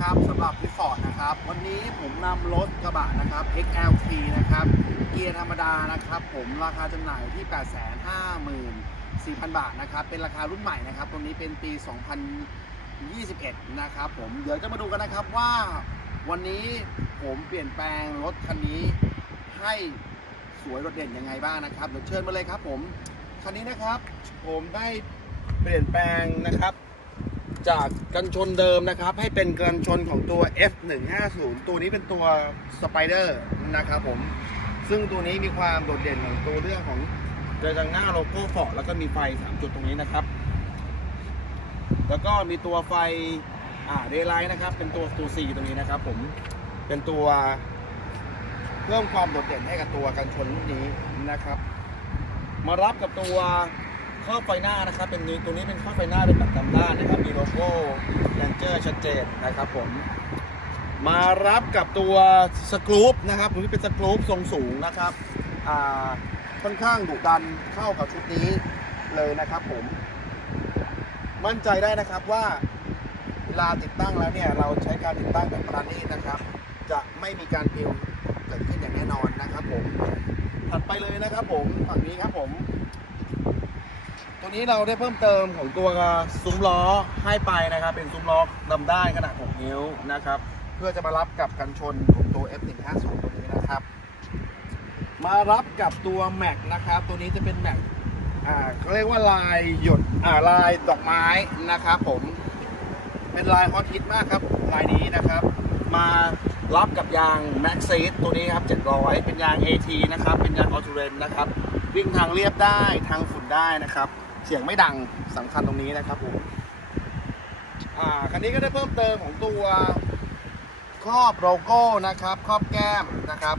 ครับสำหรับรีสอร์ทนะครับ วันนี้ผมนำรถกระบะนะครับ XLT นะครับ เกียร์ธรรมดานะครับ ผมราคาจำหน่ายอยที่ 854,000 บาทนะครับ เป็นราคารุ่นใหม่นะครับ ตรงนี้เป็นปี 2021 นะครับผม เดี๋ยวจะมาดูกันนะครับว่าวันนี้ผมเปลี่ยนแปลงรถคันนี้ให้สวยโดดเด่นยังไงบ้างนะครับ เดี๋ยวเชิญมาเลยครับผม คันนี้นะครับผมได้เปลี่ยนแปลงนะครับ จากกันชนเดิมนะครับ ให้เป็นกันชนของตัว F150 ตัวนี้เป็นตัวสไปเดอร์นะครับผม ซึ่งตัวนี้มีความโดดเด่นของตัวเรื่องของเจอจังหน้าโลโก้เฟาะแล้วก็มีไฟ 3 จุดตรงนี้นะครับ แล้วก็มีตัวไฟอ่าเดย์ไลท์นะครับ เป็นตัวตัว C ตรงนี้นะครับผมเป็นตัวเพิ่มความโดดเด่นให้กับตัวกันชนรุ่นนี้นะครับ มารับกับตัว ครอไฟหน้านะครับ เป็นนี้ตัวนี้เป็นครอไฟหน้าเป็นแบบดำด้านนะครับ มีโลโก้แลนเจอร์ชัดเจนนะครับผม มารับกับตัวสกรูปนะครับตัวนี้เป็นสกรูปทรงสูงนะครับ อ่า ค่อนข้างดุดันเข้ากับชุดนี้เลยนะครับผม มั่นใจได้นะครับว่าเวลาติดตั้งแล้วเนี่ย เราใช้การติดตั้งแบบประณีตนะครับ จะไม่มีการพิวเกิดขึ้นอย่างแน่นอนนะครับผม ถัดไปเลยนะครับผม ฝั่งนี้ครับผม ตัวนี้เราได้เพิ่มเติมของตัวซุ้มล้อให้ไปนะครับ เป็นซุ้มล้อลำได้ขนาด 6 นิ้วนะครับ เพื่อจะมารับกับกันชนของตัว F150 ตัวนี้นะครับ มารับกับตัวแม็กนะครับ ตัวนี้จะเป็นแม็กอ่าเขาเรียกว่าลายหยดอ่าลายดอกไม้นะครับผมเป็นลายฮอตฮิตมากครับลายนี้นะครับ มารับกับยาง m a x ซีตัวนี้ครับ 700 เป็นยาง AT นะครับ เป็นยางออ t ูเรนนะครับ วิ่งทางเรียบได้ทางฝุ่นได้นะครับ เสียงไม่ดังสำคัญตรงนี้นะครับผมอ่าคันนี้ก็ได้เพิ่มเติมของตัวครอบโลโก้นะครับ ครอบแก้มนะครับ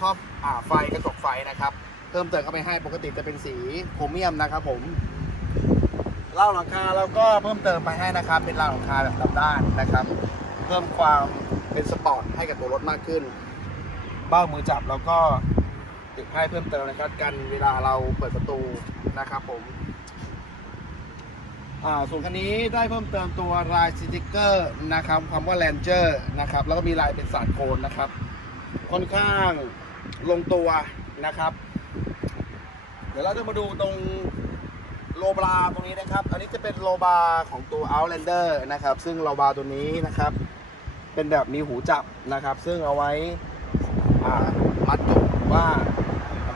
ครอบอ่าไฟกระจกไฟนะครับ เพิ่มเติมเข้าไปให้ปกติจะเป็นสีโครเมียมนะครับผมเล่าหลังคาแล้วก็เพิ่มเติมไปให้นะครับ เป็นราวหลังคาแบบดำด้านนะครับ เพิ่มความเป็นสปอร์ตให้กับตัวรถมากขึ้น เบ้ามือจับแล้วก็ติดให้เพิ่มเติมนะครับ กันเวลาเราเปิดประตูนะครับผม ส่วนคันนี้ได้เพิ่มเติมตัวลายสติกเกอร์นะครับคำว่า Ranger นะครับแล้วก็มีลายเป็นสาดโคนนะครับ ค่อนข้างลงตัวนะครับ เดี๋ยวเราจะมาดูตรงโลบาตรงนี้นะครับ อันนี้จะเป็นโลบาของตัว Outlander นะครับ ซึ่งโลบาตัวนี้นะครับ เป็นแบบมีหูจับนะครับ ซึ่งเอาไว้อ่ามัดจุกว่า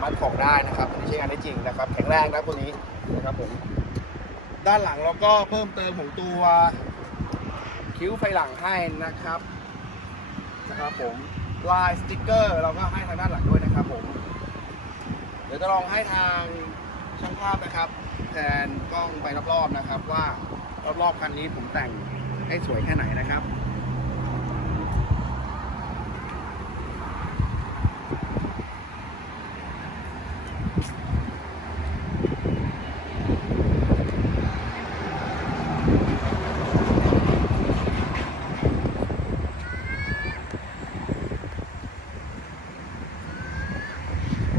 มัดของได้นะครับอันนี้ใช้งานได้จริงนะครับ แข็งแรงนะตัวนี้นะครับผม ด้านหลังเราก็เพิ่มเติมของตัวคิ้วไฟหลังให้นะครับนะครับผมลายสติกเกอร์เราก็ให้ทางด้านหลังด้วยนะครับผมเดี๋ยวจะลองให้ทางช่างภาพนะครับ แทนกล้องไปรอบๆนะครับว่ารอบๆคันนี้ผมแต่งให้สวยแค่ไหนนะครับ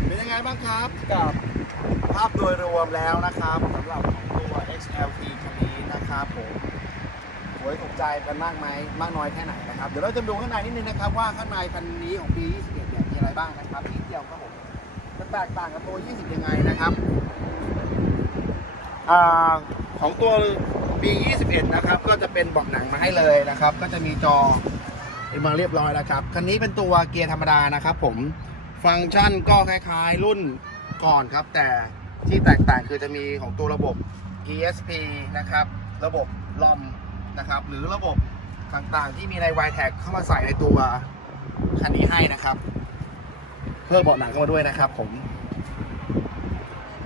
เป็นยังไงบ้างครับกับ ภาพโดยรวมแล้วนะครับสำหรับของตัว XLT คันนี้นะครับผมสวยถูกใจกันมากไหมมากน้อยแค่ไหนนะครับ เดี๋ยวเราจะดูข้างในนิดนึงนะครับ ว่าข้างในคันนี้ของปี 21เนี่ยมีอะไรบ้างนะครับนิดเดียวครับผมจะแตกต่างกับตัว 20 ยังไงนะครับอ่าของตัว B21 นะครับ ก็จะเป็นเบาะหนังมาให้เลยนะครับ ก็จะมีจอเป็นมาเรียบร้อยแล้วครับ คันนี้เป็นตัวเกียร์ธรรมดานะครับผม ฟังก์ชันก็คล้ายๆรุ่นก่อนครับแต่ ที่แตกต่างคือจะมีของตัวระบบ ESP นะครับ ระบบลอมนะครับ หรือระบบต่างๆ ที่มีใน y t a g เข้ามาใส่ในตัวคันนี้ให้นะครับ เพิ่มเบาะหนังเข้ามาด้วยนะครับผม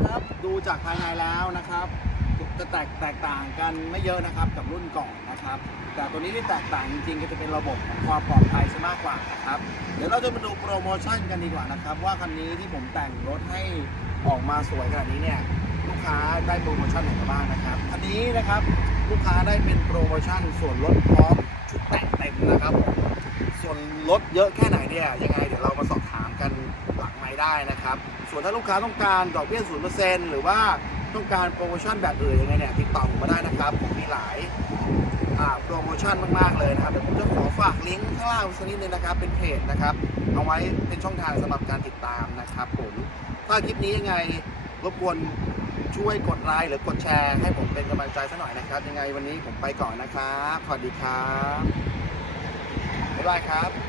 ครับ ดูจากภายในแล้วนะครับ จะแตกแตกต่างกันไม่เยอะนะครับกับรุ่นก่อนนะครับ แต่ตัวนี้ที่แตกต่างจริงๆ ก็จะเป็นระบบของความปลอดภัยซะมากกว่านะครับ เดี๋ยวเราจะมาดูโปรโมชั่นกันดีกว่านะครับ ว่าคันนี้ที่ผมแต่งรถให้ออกมาสวยขนาดนี้เนี่ยลูกค้าได้โปรโมชั่นไหนมาบ้างนะครับคันนี้นะครับลูกค้าได้เป็นโปรโมชั่นส่วนลดพร้อมชุดแต่งเต็มนะครับ ส่วนลดเยอะแค่ไหนเนี่ยยังไงเดี๋ยวเรามาสอบถามกันหลัง ได้นะครับ ส่วนถ้าลูกค้าต้องการดอกเบี้ยศูนย์เปอร์เซ็นต์หรือว่าต้องการโปรโมชั่นแบบอื่นยังไงเนี่ยติดต่อผมมาได้นะครับผมมีหลายโปรโมชั่นมากๆเลยนะครับเดี๋ยวผมจะขอฝากลิงก์ข้างล่างสักนิดนึงนะครับ เป็นเพจนะครับ เอาไว้เป็นช่องทางสำหรับการติดตามนะครับผมถ้าคลิปนี้ยังไงรบกวนช่วยกดไลค์หรือกดแชร์ให้ผมเป็นกำลังใจสักหน่อยนะครับ ยังไงวันนี้ผมไปก่อนนะครับสวัสดีครับบ๊ายบายครับ